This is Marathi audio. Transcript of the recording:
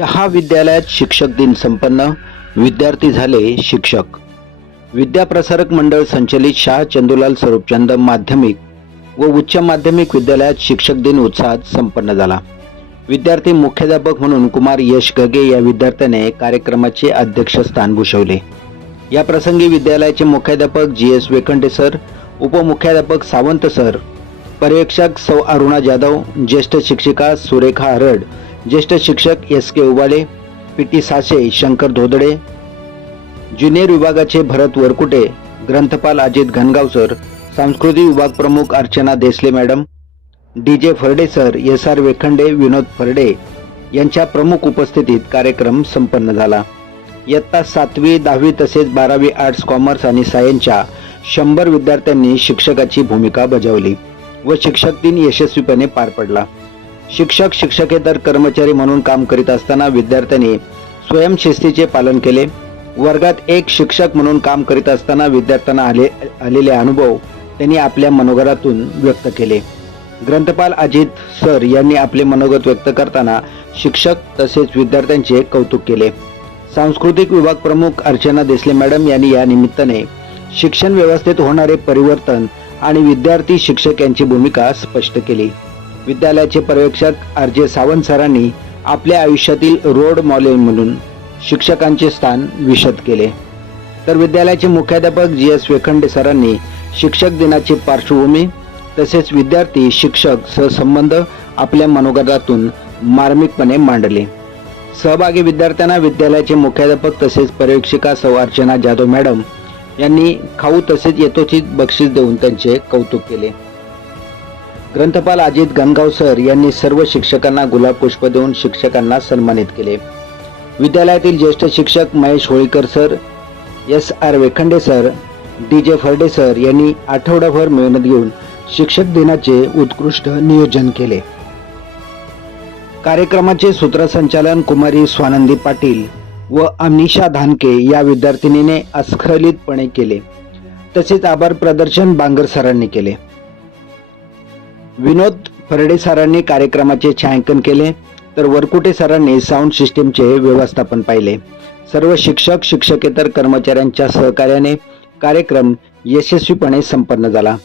शहा विद्यालयात शिक्षक दिन संपन्न. विद्यार्थी झाले शिक्षक. विद्याप्रसारक मंडळ संचलित शाह चंदुलाल स्वरूपचंद माध्यमिक व उच्च माध्यमिक विद्यालयात शिक्षक दिन उत्साहात संपन्न झाला. विद्यार्थी मुख्याध्यापक म्हणून कुमार यश गगे या विद्यार्थ्याने कार्यक्रमाचे अध्यक्षस्थान भूषवले. या प्रसंगी विद्यालयाचे मुख्याध्यापक जी एस वेकंडे सर उपमुख्याध्यापक सावंत सर पर्यवेक्षक सौ अरुणा जाधव ज्येष्ठ शिक्षिका सुरेखा हरड ज्येष्ठ शिक्षक S K Ubale P T Sase Shankar Dhodade junior विभागाचे भरत वरकुटे ग्रंथपाल अजित घनगावसर सांस्कृतिक विभाग प्रमुख Archana Desle madam D J Farde sir S R Vekhande Vinod Farde यांच्या प्रमुख उपस्थितीत कार्यक्रम संपन्न झाला. इयत्ता सातवी दहावी तसेच बारावी आर्ट्स कॉमर्स आणि सायन्सच्या शंभर विद्यार्थ्यांनी शिक्षकाची भूमिका बजावली व शिक्षक दिन यशस्वीपणे पार पडला. शिक्षक शिक्षकेतर कर्मचारी म्हणून काम करीत असताना विद्यार्थ्यांनी स्वयंशिस्तीचे पालन केले. वर्गात एक शिक्षक म्हणून काम करीत असताना विद्यार्थ्यांना आले आलेले अनुभव त्यांनी आपल्या मनोगतातून व्यक्त केले. ग्रंथपाल अजित सर यांनी आपले मनोगत व्यक्त करताना शिक्षक तसेच विद्यार्थ्यांचे कौतुक केले. सांस्कृतिक विभाग प्रमुख अर्चना देसले मॅडम यांनी या निमित्ताने शिक्षण व्यवस्थेत होणारे परिवर्तन आणि विद्यार्थी शिक्षक यांची भूमिका स्पष्ट केली. विद्यालयाचे पर्यवेक्षक आर जे सावंत सरांनी आपल्या आयुष्यातील रोड मॉडेल म्हणून शिक्षकांचे स्थान विशद केले. तर विद्यालयाचे मुख्याध्यापक जी एस वेखंडे सरांनी शिक्षक दिनाची पार्श्वभूमी तसेच विद्यार्थी शिक्षक सहसंबंध आपल्या मनोगतातून मार्मिकपणे मांडले. सहभागी विद्यार्थ्यांना विद्यालयाचे मुख्याध्यापक तसेच पर्यवेक्षिका सौ अर्चना जाधव मॅडम यांनी खाऊ तसेच यथोचित बक्षीस देऊन त्यांचे कौतुक केले. ग्रंथपाल अजित गणगाव सर यांनी सर्व शिक्षकांना गुलाब पुष्प देऊन शिक्षकांना सन्मानित केले. विद्यालयातील ज्येष्ठ शिक्षक Mahesh Holikar sir S R Vekhande sir D J Farde sir यांनी आठवडाभर मेहनत घेऊन शिक्षक दिनाचे उत्कृष्ट नियोजन केले. कार्यक्रमाचे सूत्रसंचालन कुमारी स्वानंदी पाटील व अमिषा धानके या विद्यार्थिनीने अस्खलितपणे केले. तसेच आभार प्रदर्शन बांगर सरांनी केले. विनोद फरडे सरांनी कार्यक्रमाचे छायांकन केले तर वरकुटे सरांनी साऊंड सिस्टीमचे व्यवस्थापन पाहिले. सर्व शिक्षक शिक्षकेतर कर्मचाऱ्यांच्या सहकार्याने कार्यक्रम यशस्वीपणे संपन्न झाला.